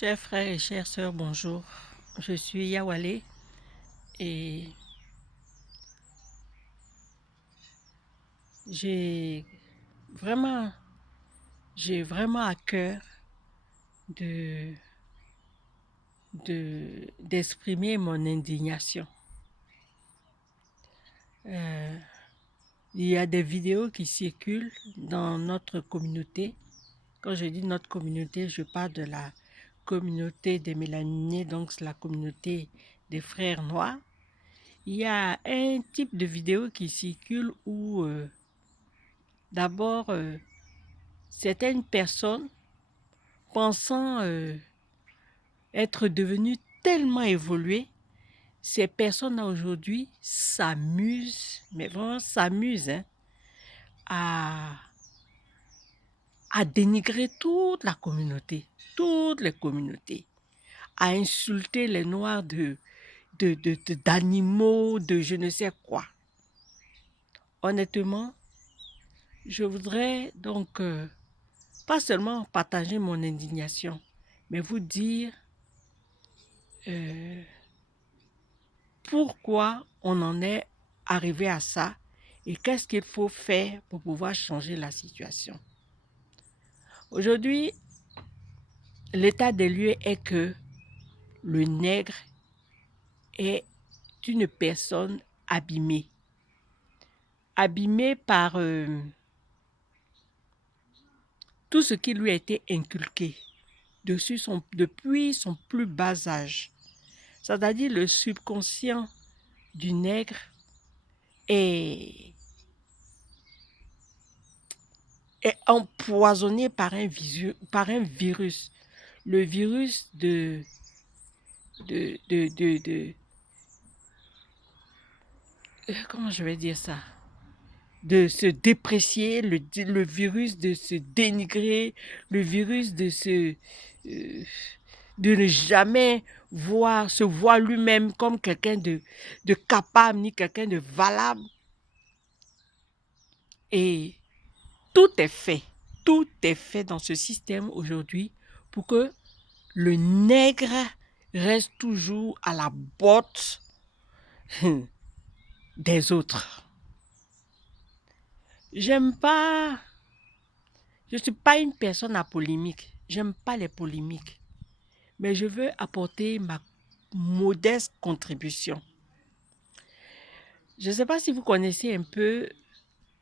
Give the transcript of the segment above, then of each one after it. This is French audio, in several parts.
Chers frères et chères sœurs, bonjour. Je suis Yawale et j'ai vraiment, j'ai vraiment à cœur de, d'exprimer mon indignation. Euh, il y a des vidéos qui circulent dans notre communauté. Quand je dis notre communauté, je parle de la communauté des mélaninés, donc c'est la communauté des frères noirs. Il y a un type de vidéo qui circule où d'abord certaines personnes pensant être devenues tellement évoluées, ces personnes-là aujourd'hui s'amusent, mais vraiment s'amusent, hein, à, à dénigrer toute la communauté, toutes les communautés, à insulter les noirs d'animaux, de je ne sais quoi. Honnêtement, je voudrais donc pas seulement partager mon indignation, mais vous dire euh, pourquoi on en est arrivé à ça et qu'est-ce qu'il faut faire pour pouvoir changer la situation. Aujourd'hui, l'état des lieux est que le nègre est une personne abîmée, abîmée par tout ce qui lui a été inculqué depuis son plus bas âge. C'est-à-dire le subconscient du nègre est, est empoisonné par un virus. Le virus de, de, de, de- comment je vais dire ça? De se déprécier, le virus de se dénigrer, le virus euh, de ne jamais se voir lui-même comme quelqu'un de capable ni quelqu'un de valable. Et tout est fait dans ce système aujourd'hui pour que le nègre reste toujours à la botte des autres. J'aime pas, je ne suis pas une personne à polémique. J'aime pas les polémiques. Mais je veux apporter ma modeste contribution. Je ne sais pas si vous connaissez un peu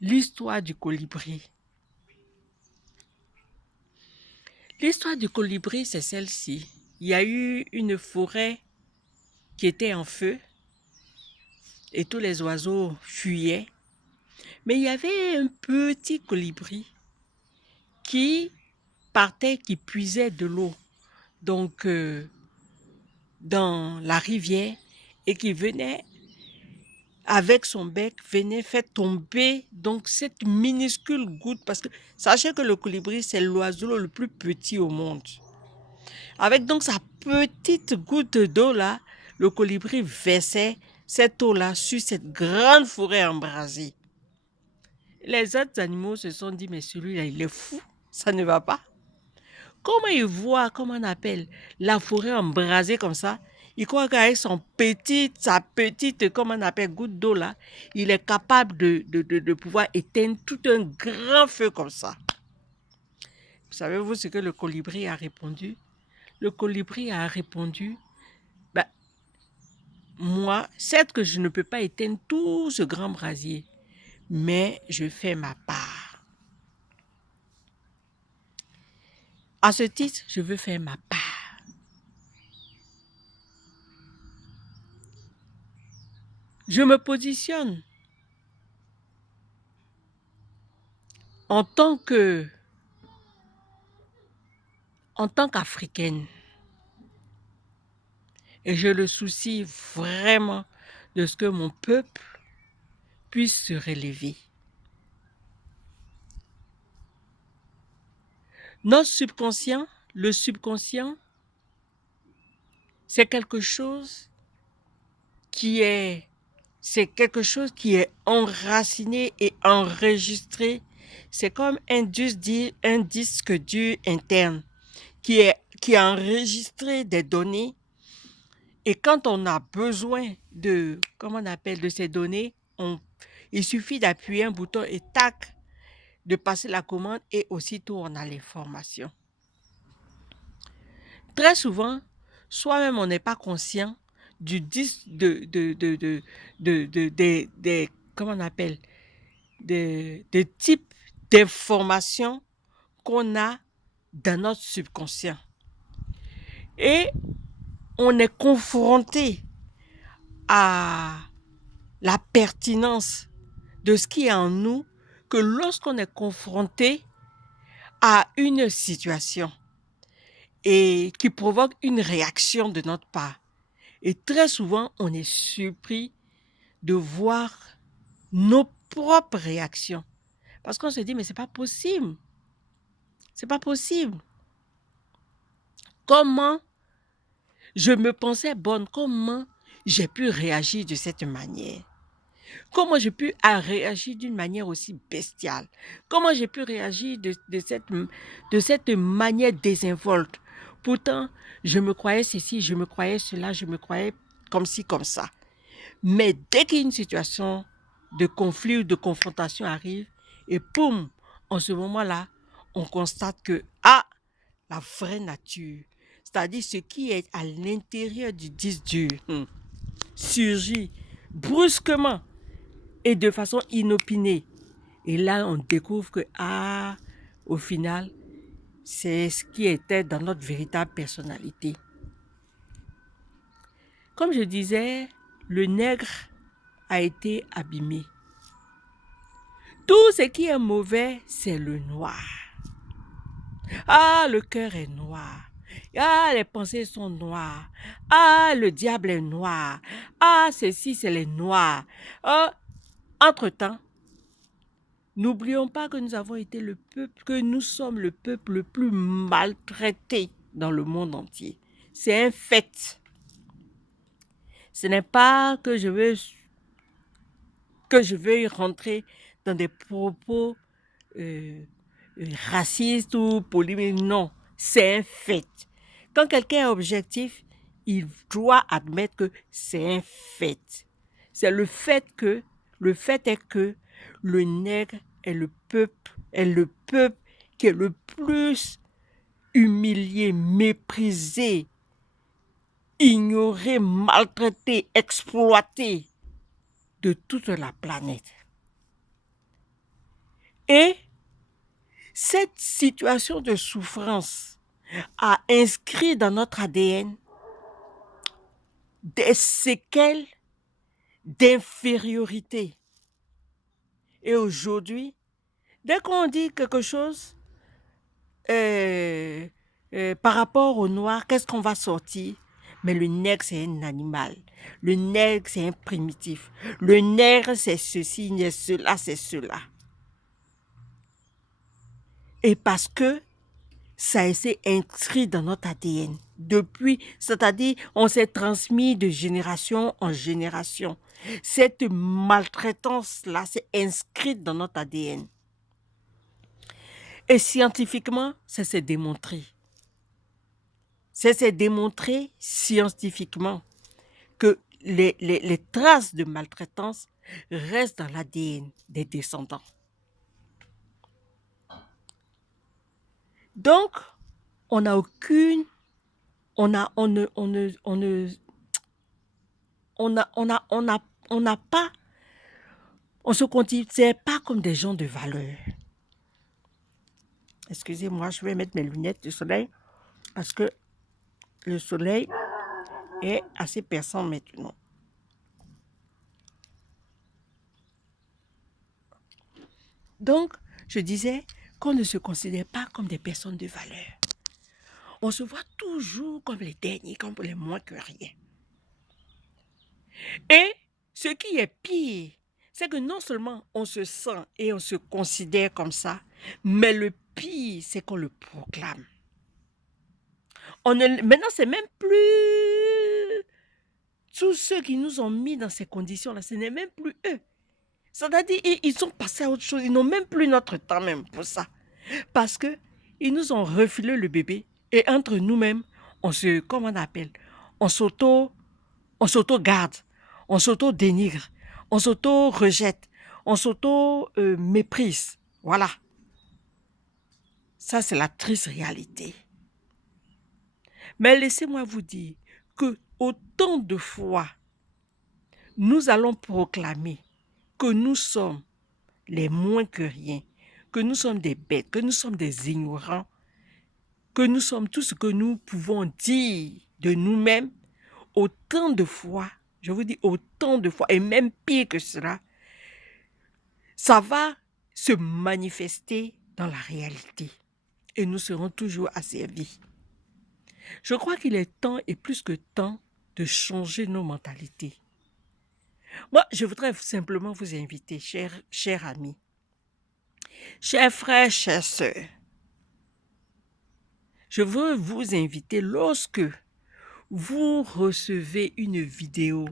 l'histoire du colibri. L'histoire du colibri, c'est celle-ci. Il y a eu une forêt qui était en feu et tous les oiseaux fuyaient. Mais il y avait un petit colibri qui partait, qui puisait de l'eau. Donc, dans la rivière et qui venait avec son bec, venait faire tomber donc cette minuscule goutte parce que sachez que le colibri c'est l'oiseau le plus petit au monde. Avec donc sa petite goutte d'eau là, le colibri versait cette eau là sur cette grande forêt embrasée. Les autres animaux se sont dit mais celui-là il est fou, ça ne va pas. Comment il voit, comment on appelle, la forêt embrasée comme ça, il croit qu'avec sa petite, comment on appelle, goutte d'eau là, il est capable de pouvoir éteindre tout un grand feu comme ça. Savez-vous ce que le colibri a répondu? Le colibri a répondu, bah, moi, certes que je ne peux pas éteindre tout ce grand brasier, mais je fais ma part. À ce titre, je veux faire ma part. Je me positionne en tant que en tant qu'Africaine, et je le soucie vraiment de ce que mon peuple puisse se relever. Notre subconscient, le subconscient, c'est quelque chose qui est, c'est quelque chose qui est enraciné et enregistré. C'est comme un disque dur interne qui qui a enregistré des données. Et quand on a besoin de, comment on appelle, de ces données, il suffit d'appuyer un bouton et tac, de passer la commande et aussitôt on a l'information. Très souvent, soi-même on n'est pas conscient du comment on appelle, des types d'informations qu'on a dans notre subconscient. Et on est confronté à la pertinence de ce qui est en nous que lorsqu'on est confronté à une situation et qui provoque une réaction de notre part. Et très souvent, on est surpris de voir nos propres réactions. Parce qu'on se dit, mais c'est pas possible. C'est pas possible. Comment je me pensais bonne? Comment j'ai pu réagir de cette manière? Comment j'ai pu réagir d'une manière aussi bestiale? Comment j'ai pu réagir de cette manière désinvolte? Pourtant, je me croyais ceci, je me croyais cela, je me croyais comme ci, comme ça. Mais dès qu'une situation de conflit ou de confrontation arrive, et poum, en ce moment-là, on constate que, la vraie nature, c'est-à-dire ce qui est à l'intérieur du disque dur, surgit brusquement et de façon inopinée. Et là, on découvre que, au final, c'est ce qui était dans notre véritable personnalité. Comme je disais, le nègre a été abîmé. Tout ce qui est mauvais, c'est le noir. Le cœur est noir. Les pensées sont noires. Le diable est noir. Ceci, c'est les noirs. Entre-temps, n'oublions pas que nous avons été le peuple, que nous sommes le peuple le plus maltraité dans le monde entier. C'est un fait. Ce n'est pas que je veux rentrer dans des propos racistes ou polémiques. Non, c'est un fait. Quand quelqu'un est objectif, il doit admettre que c'est un fait. C'est le fait est que le nègre est le peuple qui est le plus humilié, méprisé, ignoré, maltraité, exploité de toute la planète. Et cette situation de souffrance a inscrit dans notre ADN des séquelles d'infériorité. Et aujourd'hui, dès qu'on dit quelque chose par rapport au noir, qu'est-ce qu'on va sortir? Mais le nègre, c'est un animal. Le nègre, c'est un primitif. Le nègre, c'est ceci, c'est cela, c'est cela. Et parce que ça a été inscrit dans notre ADN. Depuis, c'est-à-dire, on s'est transmis de génération en génération. Cette maltraitance-là, c'est inscrite dans notre ADN. Et scientifiquement, ça s'est démontré. Ça s'est démontré scientifiquement que les traces de maltraitance restent dans l'ADN des descendants. Donc, on n'a aucune, on n'a pas, on se considère pas comme des gens de valeur. Excusez-moi, je vais mettre mes lunettes de soleil parce que le soleil est assez perçant maintenant. Donc, je disais qu'on ne se considère pas comme des personnes de valeur. On se voit toujours comme les derniers, comme les moins que rien. Et ce qui est pire, c'est que non seulement on se sent et on se considère comme ça, mais le pire, c'est qu'on le proclame. Maintenant, c'est même plus tous ceux qui nous ont mis dans ces conditions-là, ce n'est même plus eux. C'est-à-dire, ils sont passés à autre chose. Ils n'ont même plus notre temps même pour ça. Parce qu'ils nous ont refilé le bébé Et entre nous-mêmes, comment on appelle, on s'auto-garde, on s'auto-dénigre, on s'auto-rejette, on s'auto-méprise. Voilà. Ça, c'est la triste réalité. Mais laissez-moi vous dire que autant de fois, nous allons proclamer que nous sommes les moins que rien, que nous sommes des bêtes, que nous sommes des ignorants, que nous sommes tout ce que nous pouvons dire de nous-mêmes, autant de fois, je vous dis autant de fois, et même pire que cela, ça va se manifester dans la réalité et nous serons toujours asservis. Je crois qu'il est temps et plus que temps de changer nos mentalités. Moi, je voudrais simplement vous inviter, chers amis, chers frères, chères sœurs, je veux vous inviter lorsque vous recevez une vidéo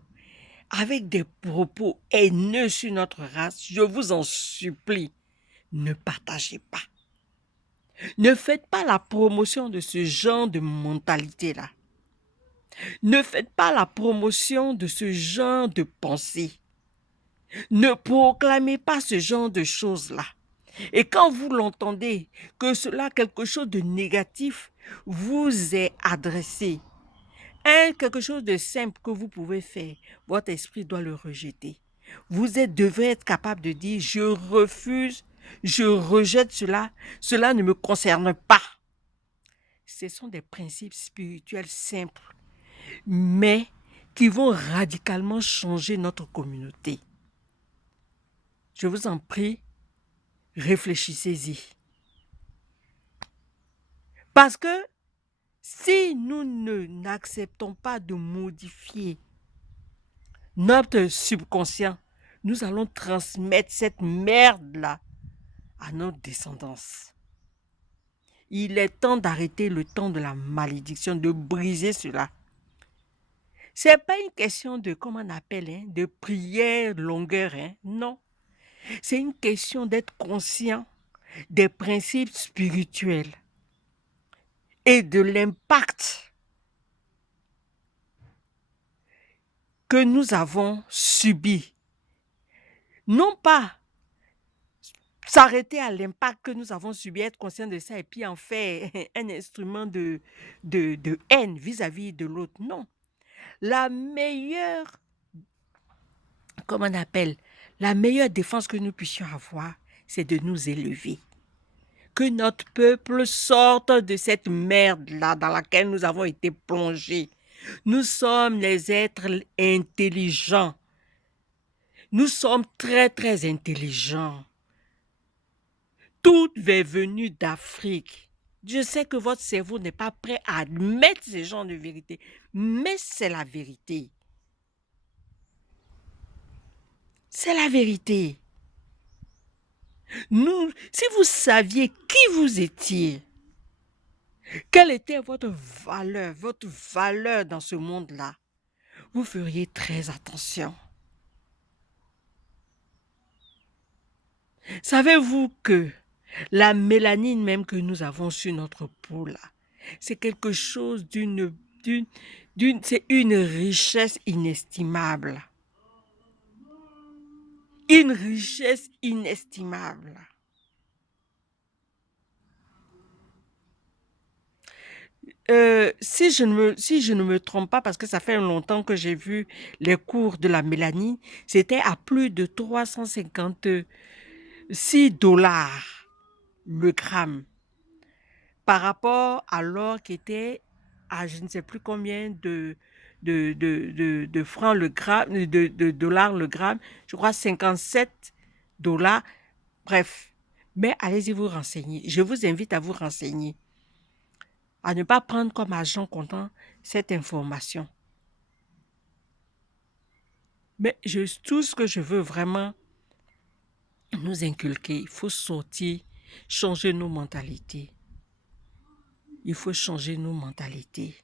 avec des propos haineux sur notre race, je vous en supplie, ne partagez pas. Ne faites pas la promotion de ce genre de mentalité-là. Ne faites pas la promotion de ce genre de pensée. Ne proclamez pas ce genre de choses-là. Et quand vous l'entendez, que cela, quelque chose de négatif, vous est adressé, quelque chose de simple que vous pouvez faire, votre esprit doit le rejeter. Vous devez être capable de dire, je refuse, je rejette cela, cela ne me concerne pas. Ce sont des principes spirituels simples, mais qui vont radicalement changer notre communauté. Je vous en prie, réfléchissez-y. Parce que si nous n'acceptons pas de modifier notre subconscient, nous allons transmettre cette merde-là à notre descendance. Il est temps d'arrêter le temps de la malédiction, de briser cela. Ce n'est pas une question de, comment on appelle, de prière longueur, non. C'est une question d'être conscient des principes spirituels et de l'impact que nous avons subi. Non pas s'arrêter à l'impact que nous avons subi, être conscient de ça et puis en faire un instrument de haine vis-à-vis de l'autre. Non. La meilleure, comment on appelle, la meilleure défense que nous puissions avoir, c'est de nous élever. Que notre peuple sorte de cette merde-là dans laquelle nous avons été plongés. Nous sommes les êtres intelligents. Nous sommes très, très intelligents. Tout est venu d'Afrique. Je sais que votre cerveau n'est pas prêt à admettre ce genre de vérité, mais c'est la vérité. C'est la vérité. Si vous saviez qui vous étiez, quelle était votre valeur dans ce monde-là, vous feriez très attention. Savez-vous que la mélanine même que nous avons sur notre peau là, c'est quelque chose c'est une richesse inestimable. Une richesse inestimable. Si je ne me trompe pas, parce que ça fait longtemps que j'ai vu les cours de la mélanine, c'était à plus de 356 $ le gramme par rapport à l'or qui était à je ne sais plus combien de francs le gramme, de dollars le gramme, je crois 57 $. Bref, mais allez-y vous renseigner. Je vous invite à vous renseigner, à ne pas prendre comme argent comptant cette information. Mais tout ce que je veux vraiment nous inculquer, il faut sortir, changer nos mentalités. Il faut changer nos mentalités.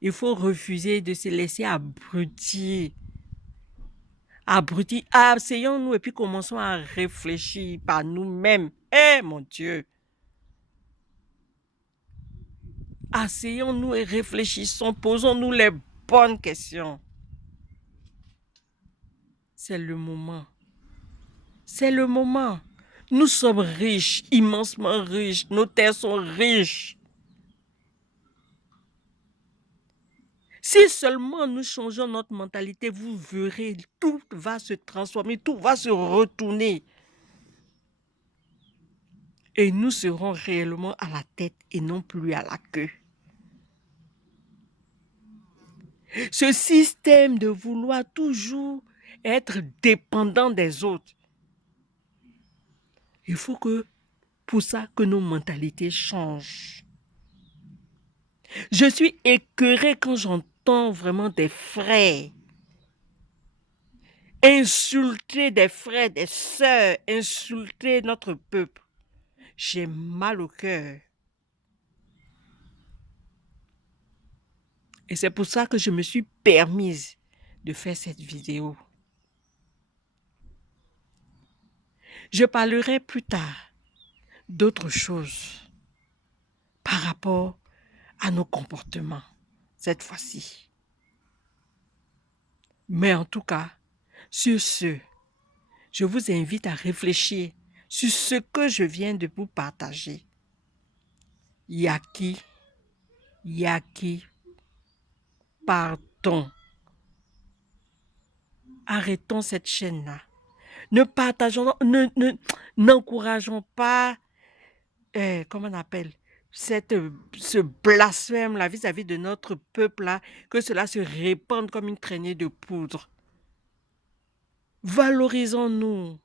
Il faut refuser de se laisser abrutir. Asseyons-nous et puis commençons à réfléchir par nous-mêmes. Eh mon Dieu! Asseyons-nous et réfléchissons, posons-nous les bonnes questions. C'est le moment. C'est le moment. Nous sommes riches, immensement riches. Nos terres sont riches. Si seulement nous changeons notre mentalité, vous verrez, tout va se transformer, tout va se retourner. Et nous serons réellement à la tête et non plus à la queue. Ce système de vouloir toujours être dépendant des autres, il faut que, pour ça, que nos mentalités changent. Je suis écœurée quand j'entends vraiment des frères insulter des frères, des sœurs, insulter notre peuple. J'ai mal au cœur. Et c'est pour ça que je me suis permise de faire cette vidéo. Je parlerai plus tard d'autres choses par rapport à nos comportements, cette fois-ci. Mais en tout cas, sur ce, je vous invite à réfléchir sur ce que je viens de vous partager. Yaki, pardon. Arrêtons cette chaîne-là. Ne partageons, n'encourageons pas, comment on appelle, ce blasphème-là vis-à-vis de notre peuple-là, que cela se répande comme une traînée de poudre. Valorisons-nous.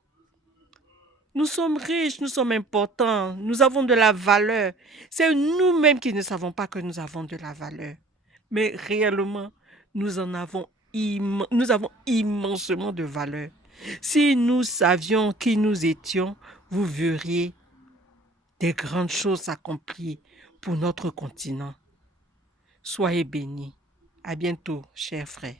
Nous sommes riches, nous sommes importants, nous avons de la valeur. C'est nous-mêmes qui ne savons pas que nous avons de la valeur. Mais réellement, nous avons immensement de valeur. Si nous savions qui nous étions, vous verriez des grandes choses s'accomplir pour notre continent. Soyez bénis. À bientôt, chers frères.